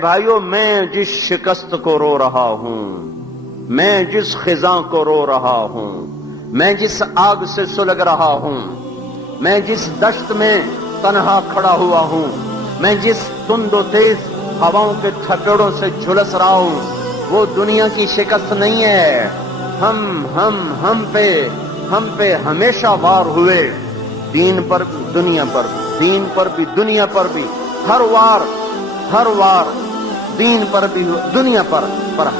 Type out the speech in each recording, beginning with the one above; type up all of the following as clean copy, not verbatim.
بھائیو، میں جس شکست کو رو رہا ہوں، میں جس خزاں کو رو رہا ہوں، میں جس آگ سے سلگ رہا ہوں، میں جس دشت میں تنہا کھڑا ہوا ہوں، میں جس تند و تیز ہواؤں کے تھپیڑوں سے جھلس رہا ہوں، وہ دنیا کی شکست نہیں ہے۔ ہم پہ ہمیشہ وار ہوئے، دین پر بھی دنیا پر بھی، دین پر بھی دنیا پر بھی، ہر وار دین پر بھی دنیا پر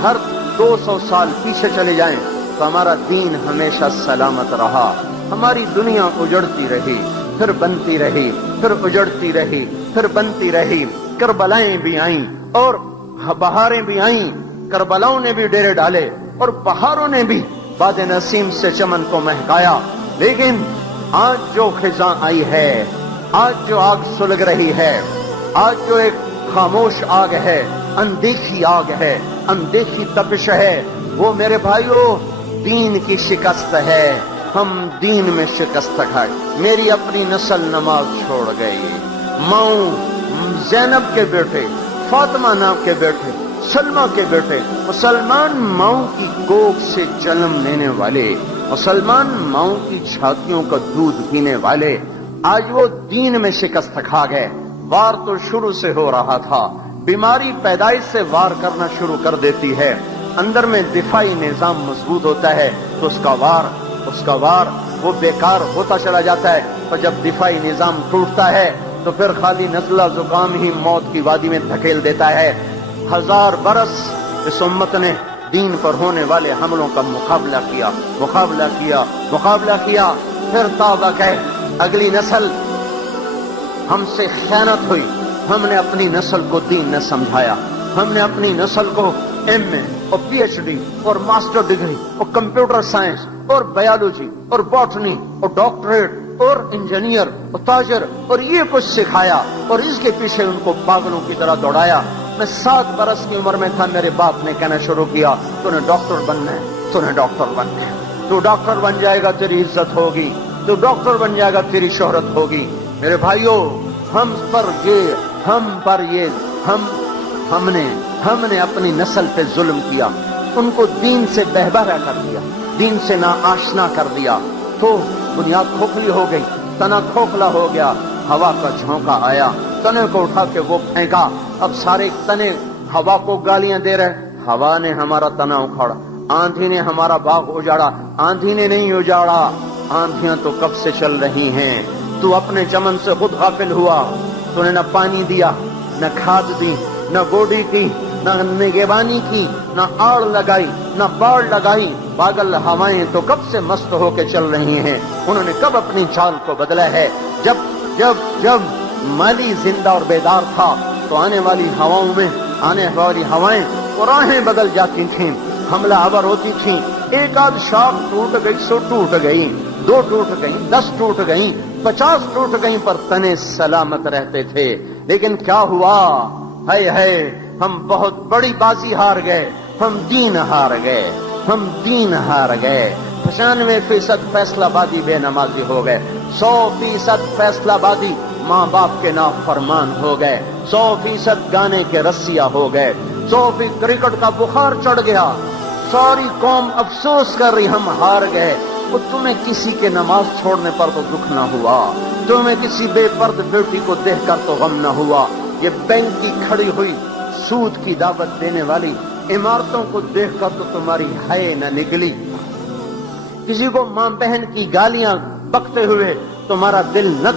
ہر 200 سال پیچھے چلے جائیں تو ہمارا دین ہمیشہ سلامت رہا۔ ہماری دنیا اجڑتی رہی، پھر بنتی رہی، پھر اجڑتی رہی، پھر بنتی رہی۔ کربلائیں بھی آئیں اور بہاریں بھی آئیں، کربلاؤں نے بھی ڈیرے ڈالے اور بہاروں نے بھی باد نسیم سے چمن کو مہکایا، لیکن آج جو خزاں آئی ہے، آج جو آگ سلگ رہی ہے، آج جو ایک خاموش آگ ہے، اندیکھی آگ ہے، اندیکھی تپش ہے، وہ میرے بھائیوں دین کی شکست ہے۔ ہم دین میں شکست کھائے۔ میری اپنی نسل نماز چھوڑ گئی، ماؤں زینب کے بیٹے، فاطمہ نام کے بیٹے، سلمہ کے بیٹے، مسلمان ماؤں کی کوکھ سے جنم لینے والے، مسلمان ماؤں کی چھاتیوں کا دودھ پینے والے، آج وہ دین میں شکست کھا گئے۔ وار تو شروع سے ہو رہا تھا، بیماری پیدائش سے وار کرنا شروع کر دیتی ہے، اندر میں دفاعی نظام مضبوط ہوتا ہے تو اس کا وار وہ بیکار ہوتا چلا جاتا ہے، اور جب دفاعی نظام ٹوٹتا ہے تو پھر خالی نزلہ زکام ہی موت کی وادی میں دھکیل دیتا ہے۔ 1000 برس اس امت نے دین پر ہونے والے حملوں کا مقابلہ کیا، پھر توبہ کہ اگلی نسل ہم سے خیانت ہوئی، ہم نے اپنی نسل کو دین نہ سمجھایا، ہم نے اپنی نسل کو ایم اے اور پی ایچ ڈی اور ماسٹر ڈگری اور کمپیوٹر سائنس اور بایولوجی اور باٹنی اور ڈاکٹریٹ اور انجینئر اور تاجر اور یہ کچھ سکھایا، اور اس کے پیچھے ان کو پاگلوں کی طرح دوڑایا۔ میں 7 برس کی عمر میں تھا، میرے باپ نے کہنا شروع کیا، تو نے ڈاکٹر بننا ہے، تو نے ڈاکٹر بننا ہے، تو ڈاکٹر بن جائے گا تیری عزت ہوگی، تو ڈاکٹر بن جائے گا تیری شہرت ہوگی۔ میرے بھائیوں، ہم نے اپنی نسل پہ ظلم کیا، ان کو دین سے بہبہرا کر دیا، دین سے ناآشنا کر دیا، تو بنیاد کھوکھلی ہو گئی، تنا کھوکھلا ہو گیا، ہوا کا جھونکا آیا، تنے کو اٹھا کے وہ پھینکا، اب سارے تنے ہوا کو گالیاں دے رہے، ہوا نے ہمارا تنا اکھاڑا، آندھی نے ہمارا باغ اجاڑا، آندھی نے نہیں اجاڑا، آندھیاں تو کب سے چل رہی ہیں، تو اپنے چمن سے خود غافل ہوا، تو نے نہ پانی دیا، نہ کھاد دی، نہ گوڈی کی، نہ نگہبانی کی، نہ آڑ لگائی، نہ باڑ لگائی۔ پاگل ہوائیں تو کب سے مست ہو کے چل رہی ہیں، انہوں نے کب اپنی چال کو بدلا ہے؟ جب مالی زندہ اور بیدار تھا تو آنے والی ہوائیں اور راہیں بدل جاتی تھیں، حملہ آور ہوتی تھیں، ایک آدھ شاخ ٹوٹ گئی سو ٹوٹ گئی، 2 ٹوٹ گئیں، 10 ٹوٹ گئیں، 50 ٹوٹ گئیں، پر تنے سلامت رہتے تھے۔ لیکن کیا ہوا؟ ہے ہم بہت بڑی بازی ہار گئے، ہم دین ہار گئے، 95% فیصلہ بادی بے نمازی ہو گئے، 100% فیصلہ بادی ماں باپ کے نافرمان ہو گئے، 100% گانے کے رسیا ہو گئے، 100% کرکٹ کا بخار چڑھ گیا، ساری قوم افسوس کر رہی ہم ہار گئے۔ وہ تمہیں کسی کے نماز چھوڑنے پر تو دکھ نہ ہوا، تمہیں کسی بے پرد بیٹی کو دیکھ کر تو غم نہ ہوا، یہ بینک کی کھڑی ہوئی سود کی دعوت دینے والی عمارتوں کو دیکھ کر تو تمہاری حیا نہ نکلی، کسی کو ماں بہن کی گالیاں بکتے ہوئے تمہارا دل نہ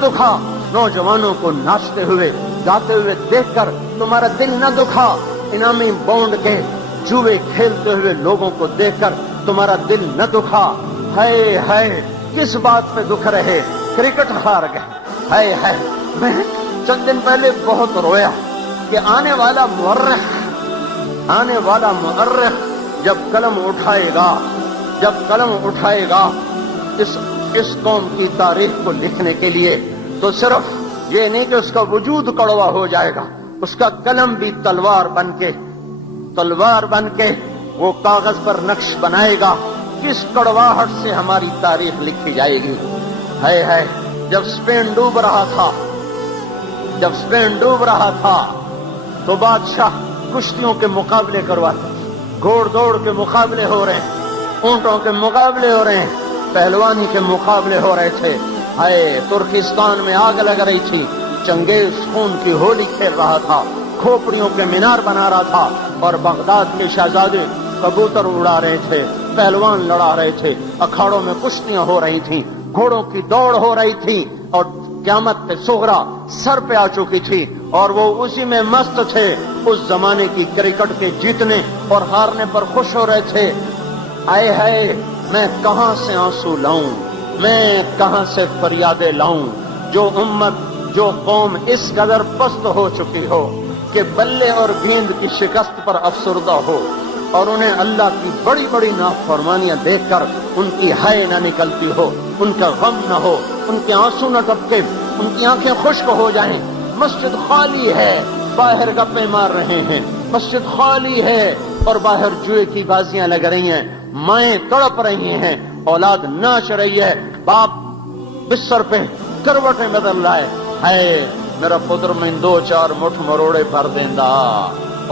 دکھا، نوجوانوں کو ناچتے ہوئے گاتے ہوئے دیکھ کر تمہارا دل نہ دکھا، انعامی بونڈ کے جوئے کھیلتے ہوئے لوگوں کو دیکھ کر تمہارا دل نہ دکھا۔ ہے کس بات پہ دکھ رہے؟ کرکٹ ہار گئے۔ میں چند دن پہلے بہت رویا کہ آنے والا مؤرخ جب قلم اٹھائے گا اس قوم کی تاریخ کو لکھنے کے لیے، تو صرف یہ نہیں کہ اس کا وجود کڑوا ہو جائے گا، اس کا قلم بھی تلوار بن کے وہ کاغذ پر نقش بنائے گا، کس کڑواہٹ سے ہماری تاریخ لکھی جائے گی۔ ہے جب اسپین ڈوب رہا تھا، جب اسپین ڈوب رہا تھا تو بادشاہ کشتیوں کے مقابلے کرواتے تھے، گھوڑ دوڑ کے مقابلے ہو رہے ہیں، اونٹوں کے مقابلے ہو رہے ہیں، پہلوانی کے مقابلے ہو رہے تھے۔ ہائے، ترکستان میں آگ لگ رہی تھی، چنگیز خون کی ہولی کھیل رہا تھا، کھوپڑیوں کے مینار بنا رہا تھا، اور بغداد کے شہزادے کبوتر اڑا رہے تھے، پہلوان لڑا رہے تھے، اکھاڑوں میں کشتیاں ہو رہی تھیں، گھوڑوں کی دوڑ ہو رہی تھی، اور قیامت صغریٰ سر پہ آ چکی تھی، اور وہ اسی میں مست تھے، اس زمانے کی کرکٹ کے جیتنے اور ہارنے پر خوش ہو رہے تھے۔ آئے ہائے، میں کہاں سے آنسو لاؤں، میں کہاں سے فریادیں لاؤں، جو امت، جو قوم اس قدر پست ہو چکی ہو کہ بلے اور گیند کی شکست پر افسردہ ہو، اور انہیں اللہ کی بڑی بڑی نافرمانیاں دیکھ کر ان کی ہائے نہ نکلتی ہو، ان کا غم نہ ہو، ان کے آنسو نہ ٹپکے، ان کی آنکھیں خشک ہو جائیں۔ مسجد خالی ہے، باہر گپیں مار رہے ہیں، مسجد خالی ہے اور باہر جوئے کی بازیاں لگ رہی ہیں، مائیں تڑپ رہی ہیں، اولاد ناچ رہی ہے، باپ بستر پہ کروٹیں بدل رہا ہے، ہائے میرا پتر میں دو چار مٹھ مروڑے بھر دیندا،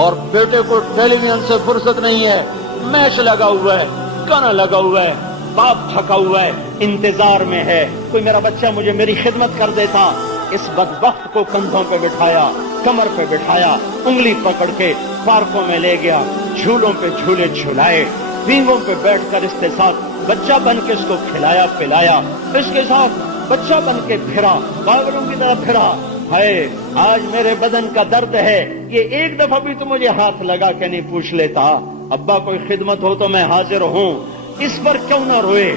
اور بیٹے کو ٹیلی ویژن سے فرصت نہیں ہے، میچ لگا ہوا ہے، گانا لگا ہوا ہے، باپ تھکا ہوا ہے، انتظار میں ہے کوئی میرا بچہ مجھے میری خدمت کر دیتا۔ اس بدبخت کو کندھوں پہ بٹھایا، کمر پہ بٹھایا، انگلی پکڑ کے پارکوں میں لے گیا، جھولوں پہ جھولے جھولائے، بینگوں پہ بیٹھ کر اس کے ساتھ بچہ بن کے اس کو کھلایا پلایا، اس کے ساتھ بچہ بن کے پھرا، پاگلوں کی طرح پھرا۔ ہائے، آج میرے بدن کا درد ہے، یہ ایک دفعہ بھی تو مجھے ہاتھ لگا کے نہیں پوچھ لیتا، ابا کوئی خدمت ہو تو میں حاضر ہوں۔ اس پر کیوں نہ روئے،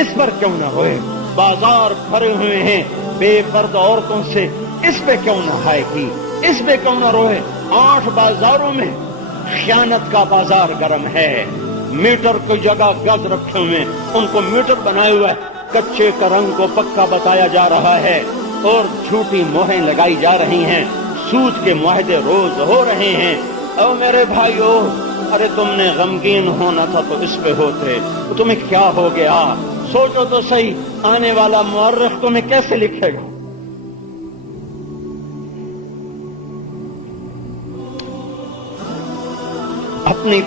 اس پر کیوں نہ روئے، بازار بھرے ہوئے ہیں بے پردہ عورتوں سے، اس پہ کیوں نہ ہائے کی، اس پہ کیوں نہ روئے۔ 8 بازاروں میں خیانت کا بازار گرم ہے، میٹر کی جگہ گز رکھے ہوئے، ان کو میٹر بنائے ہوئے، کچے کا رنگ کو پکا بتایا جا رہا ہے، اور جھوٹی مہریں لگائی جا رہی ہیں، سود کے معاہدے روز ہو رہے ہیں۔ او میرے بھائیو، ارے تم نے غمگین ہونا تھا تو اس پہ ہوتے، تو تمہیں کیا ہو گیا؟ سوچو تو صحیح، آنے والا مورخ تمہیں کیسے لکھے گا؟ اپنی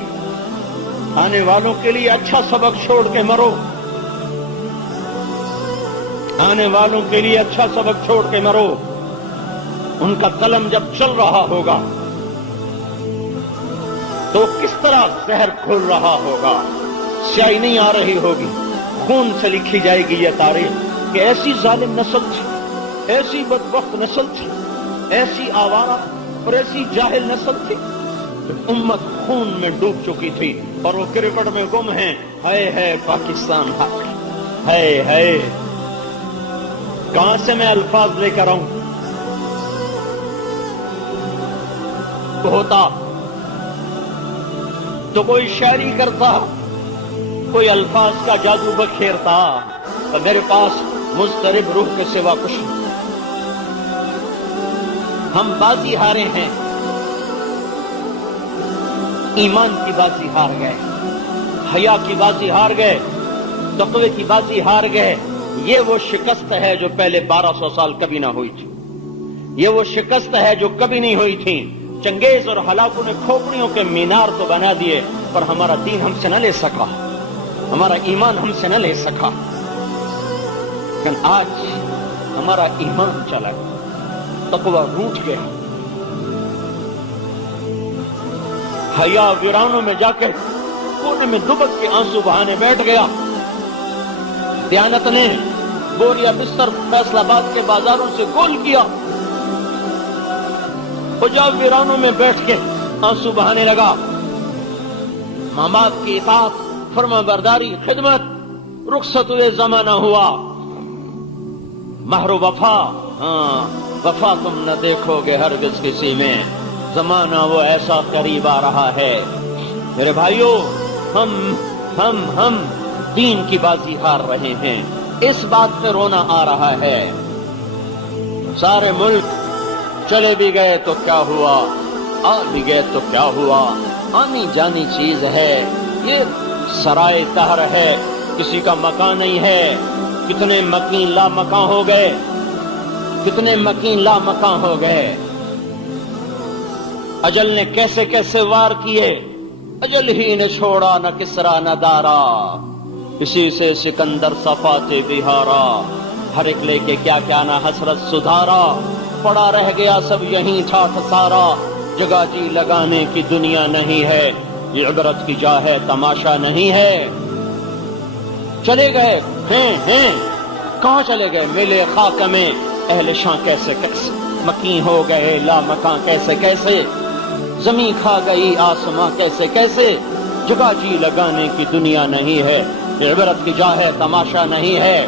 آنے والوں کے لیے اچھا سبق چھوڑ کے مرو، آنے والوں کے لیے اچھا سبق چھوڑ کے مرو۔ ان کا قلم جب چل رہا ہوگا تو کس طرح زہر کھل رہا ہوگا، سیاہی نہیں آ رہی ہوگی، خون سے لکھی جائے گی یہ تاریخ کہ ایسی ظالم نسل تھی، ایسی بدبخت نسل تھی، ایسی آوارہ اور ایسی جاہل نسل تھی، امت خون میں ڈوب چکی تھی اور وہ کرکٹ میں گم ہیں۔ ہے پاکستان حق، ہے کہاں سے میں الفاظ لے کر آؤں؟ ہوتا تو کوئی شاعری کرتا، کوئی الفاظ کا جادو بکھیرتا، تو میرے پاس مضطرب روح کے سوا کچھ نہیں۔ ہم بازی ہارے ہیں، ایمان کی بازی ہار گئے، حیا کی بازی ہار گئے، تقوی کی بازی ہار گئے۔ یہ وہ شکست ہے جو پہلے 1200 سال کبھی نہ ہوئی تھی، یہ وہ شکست ہے جو کبھی نہیں ہوئی تھی۔ چنگیز اور ہلاکوں نے کھوپڑیوں کے مینار تو بنا دیے، پر ہمارا دین ہم سے نہ لے سکا، ہمارا ایمان ہم سے نہ لے سکا۔ لیکن آج ہمارا ایمان چلا گیا، تقوی روٹ گیا، حیا ویرانوں میں جا کے کونے میں دبک کے آنسو بہانے بیٹھ گیا۔ دیانت نے بوریا بستر فیصل آباد کے بازاروں سے گول کیا، حجاب ویرانوں میں بیٹھ کے آنسو بہانے لگا۔ ماں باپ کی اطاعت، فرما برداری، خدمت، رخصت ہوئے زمانہ ہوا۔ مہر و وفا، ہاں وفا تم نہ دیکھو گے ہرگز کسی میں، زمانہ وہ ایسا قریب آ رہا ہے۔ میرے بھائیوں، ہم دین کی بازی ہار رہے ہیں، اس بات پہ رونا آ رہا ہے۔ سارے ملک چلے بھی گئے تو کیا ہوا، آ بھی گئے تو کیا ہوا، آنی جانی چیز ہے، یہ سرائے طہر ہے، کسی کا مکان نہیں ہے۔ کتنے مکین لا مکان ہو گئے، کتنے مکین لا مکان ہو گئے. اجل نے کیسے کیسے وار کیے، اجل ہی نے چھوڑا نہ کسرا نہ دارا، اسی سے سکندر صفات بہارا، ہر ایک لے کے کیا کیا نہ حسرت سدھارا، پڑا رہ گیا سب یہیں ٹھاٹھ سارا، جگہ جی لگانے کی دنیا نہیں ہے، یہ عبرت کی جا ہے تماشا نہیں ہے. چلے گئے ہیں کہاں چلے گئے، ملے خاک میں اہل شاں کیسے کیسے، مکین ہو گئے لا مکان کیسے کیسے، زمین کھا گئی آسماں کیسے کیسے، جگہ جی لگانے کی دنیا نہیں ہے، یہ عبرت کی جا ہے تماشا نہیں ہے.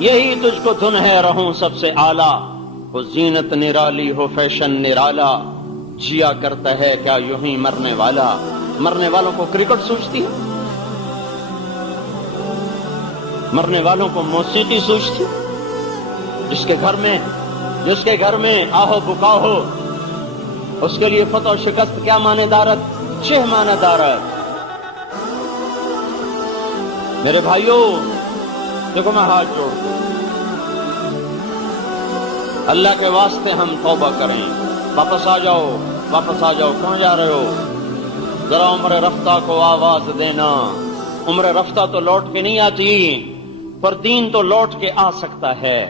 یہی تجھ کو دھن ہے رہوں سب سے اعلیٰ، وہ زینت نرالی ہو فیشن نرالا، جیا کرتا ہے کیا یوں ہی مرنے والا. مرنے والوں کو کرکٹ سوچتی ہے، مرنے والوں کو موسیقی سوچتی. جس کے گھر میں آہو بکا ہو، اس کے لیے فتح و شکست کیا معنی دارت، 6 معنی دارت. میرے بھائیوں دیکھو میں ہاتھ جوڑ دوں، اللہ کے واسطے ہم توبہ کریں، واپس آ جاؤ واپس آ جاؤ. کہاں جا رہے ہو؟ ذرا عمر رفتہ کو آواز دینا. عمر رفتہ تو لوٹ کے نہیں آتی، پر دین تو لوٹ کے آ سکتا ہے.